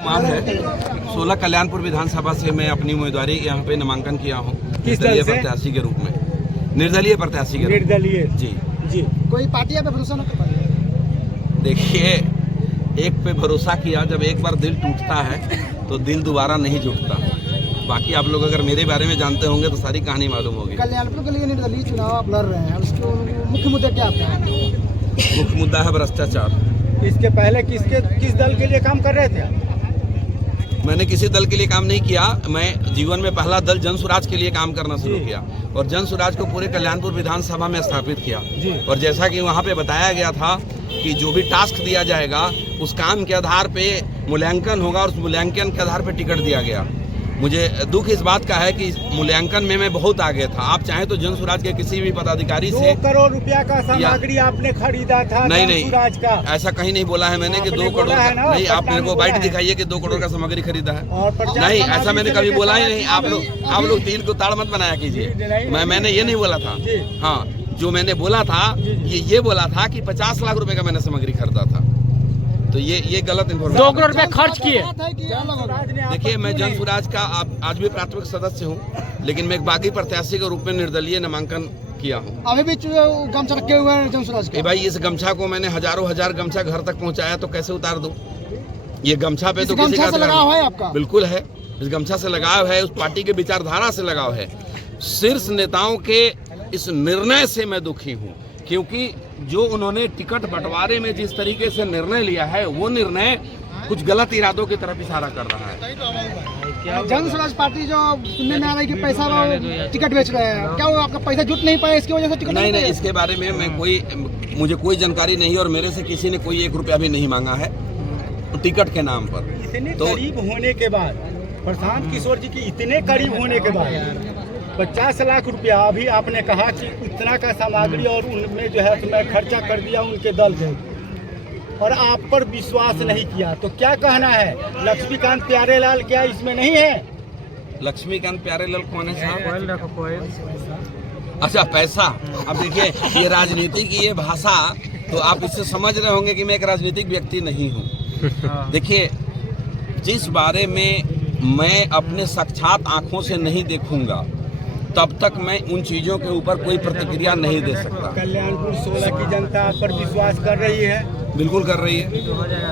कुमार है 16 कल्याणपुर विधानसभा से मैं अपनी उम्मीदवारी यहाँ पे नामांकन किया हूँ निर्दलीय प्रत्याशी के रूप में। निर्दलीय प्रत्याशी के निर्दलीय जी। कोई पार्टी पे भरोसा न कर पाए? देखिए, एक पे भरोसा किया, जब एक बार दिल टूटता है तो दिल दोबारा नहीं जुटता। बाकी आप लोग अगर मेरे बारे में जानते होंगे तो सारी कहानी मालूम होगी। कल्याणपुर के लिए निर्दलीय चुनाव आप लड़ रहे हैं, उसके मुख्य मुद्दे क्या आपके? मुख्य मुद्दा है भ्रष्टाचार। इसके पहले किस दल के लिए काम कर रहे थे? मैंने किसी दल के लिए काम नहीं किया। मैं जीवन में पहला दल जन स्वराज के लिए काम करना शुरू किया और जन स्वराज को पूरे कल्याणपुर विधानसभा में स्थापित किया। और जैसा कि वहाँ पे बताया गया था कि जो भी टास्क दिया जाएगा उस काम के आधार पे मूल्यांकन होगा और उस मूल्यांकन के आधार पे टिकट दिया गया। मुझे दुख इस बात का है कि मूल्यांकन में मैं बहुत आगे था। आप चाहें तो जन स्वराज के किसी भी पदाधिकारी से 2 करोड़ रुपया का सामग्री आपने खरीदा था। नहीं, स्वराज का ऐसा कहीं नहीं बोला है मैंने कि 2 करोड़ नहीं। आप मेरे को बाइट दिखाइए कि 2 करोड़ का सामग्री खरीदा है। नहीं, ऐसा मैंने कभी बोला ही नहीं। आप लोग दिल को ताड़ मत बनाया कीजिए। मैंने ये नहीं बोला था। हाँ, जो मैंने बोला था ये बोला था कि 50 लाख रुपए का मैंने सामग्री खरीदा था। तो ये गलत इन्फॉर्मेशन। 2 करोड़ रुपए खर्च किए। देखिए, मैं जन स्वराज का आज भी प्राथमिक सदस्य हूँ, लेकिन मैं एक बागी प्रत्याशी के रूप में निर्दलीय नामांकन किया हूँ। अभी भी गमछा रखे हुए हैं जन स्वराज के। भाई, इस गमछा को मैंने हजार गमछा घर तक पहुँचाया तो कैसे उतार दूँ? ये गमछा पे तो किसी का लगाव है आपका? बिल्कुल है, इस गमछा से लगाव है, उस पार्टी के विचारधारा से लगाव है। शीर्ष नेताओं के इस निर्णय से मैं दुखी हूँ, क्योंकि जो उन्होंने टिकट बंटवारे में जिस तरीके से निर्णय लिया है वो निर्णय कुछ गलत इरादों की तरफ इशारा कर रहा है। जन स्वराज पार्टी जो सुनने में आ रहा है कि पैसा टिकट बेच रहे हैं, क्या वो आपका पैसा जुट नहीं पाया इसकी वजह से टिकट? नहीं, इसके बारे में मुझे कोई जानकारी नहीं है और मेरे से किसी ने कोई 1 रुपया भी नहीं मांगा है टिकट के नाम पर। इतने करीब होने के बाद, प्रशांत किशोर जी की इतने करीब होने के बाद 50 लाख रुपया अभी आपने कहा कि इतना का सामग्री और उनमें जो है मैं खर्चा कर दिया उनके दल से, और आप पर विश्वास नहीं किया, तो क्या कहना है? लक्ष्मीकांत प्यारेलाल क्या इसमें नहीं है? लक्ष्मीकांत प्यारेलाल कौन है साहब? अच्छा, पैसा। अब देखिए, ये राजनीति की ये भाषा तो आप इससे समझ रहे होंगे कि मैं एक राजनीतिक व्यक्ति नहीं हूँ। देखिए, जिस बारे में मैं अपने साक्षात आंखों से नहीं देखूंगा तब तक मैं उन चीजों के ऊपर कोई प्रतिक्रिया नहीं दे सकता। कल्याणपुर 16 की जनता आप पर विश्वास कर रही है? बिल्कुल कर रही है।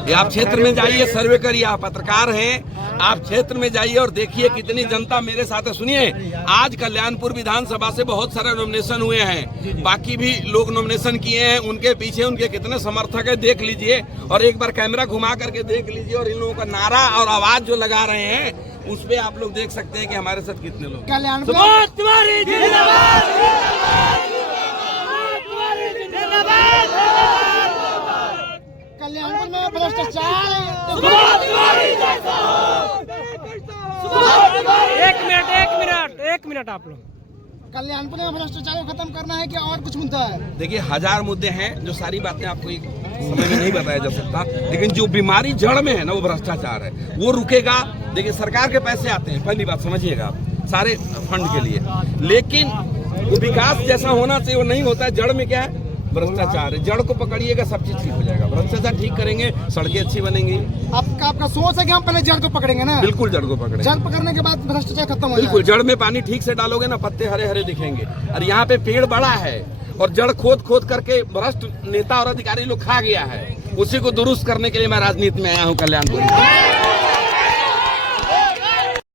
ये आप क्षेत्र में जाइए, सर्वे करिए। आप पत्रकार हैं, आप क्षेत्र में जाइए और देखिए कितनी जनता मेरे साथ है। सुनिए, आज कल्याणपुर विधानसभा से बहुत सारे नॉमिनेशन हुए हैं, बाकी भी लोग नॉमिनेशन किए हैं, उनके पीछे उनके कितने समर्थक है देख लीजिए, और एक बार कैमरा घुमा करके देख लीजिए, और इन लोगों का नारा और आवाज जो लगा रहे हैं उस पे आप लोग देख सकते हैं कि हमारे साथ कितने लोग। कल्याणपुर में भ्रष्टाचार। एक मिनट आप लोग, कल्याणपुर में भ्रष्टाचार को खत्म करना है कि और कुछ मुद्दा है? देखिए, 1000 मुद्दे हैं, जो सारी बातें आपको एक समय में नहीं बताया जा सकता, लेकिन जो बीमारी जड़ में है ना वो भ्रष्टाचार है, वो रुकेगा। देखिए, सरकार के पैसे आते हैं, पहली बात समझिएगा आप, सारे फंड के लिए, लेकिन वो विकास जैसा होना चाहिए वो नहीं होता है। जड़ में क्या है? भ्रष्टाचार है। जड़ को पकड़िएगा, सब चीज ठीक हो जाएगा। भ्रष्टाचार ठीक करेंगे, सड़कें अच्छी बनेंगी। आपका सोच है कि हम पहले जड़ को पकड़ेंगे ना? बिल्कुल, जड़ को पकड़ेंगे। जड़ पकड़ने के बाद भ्रष्टाचार खत्म हो जाएगा। बिल्कुल, जड़ में पानी ठीक से डालोगे ना, पत्ते हरे हरे दिखेंगे। और यहाँ पे पेड़ बड़ा है और जड़ खोद करके भ्रष्ट नेता और अधिकारी लोग खा गया है, उसी को दुरुस्त करने के लिए मैं राजनीति में आया हूँ कल्याणपुर।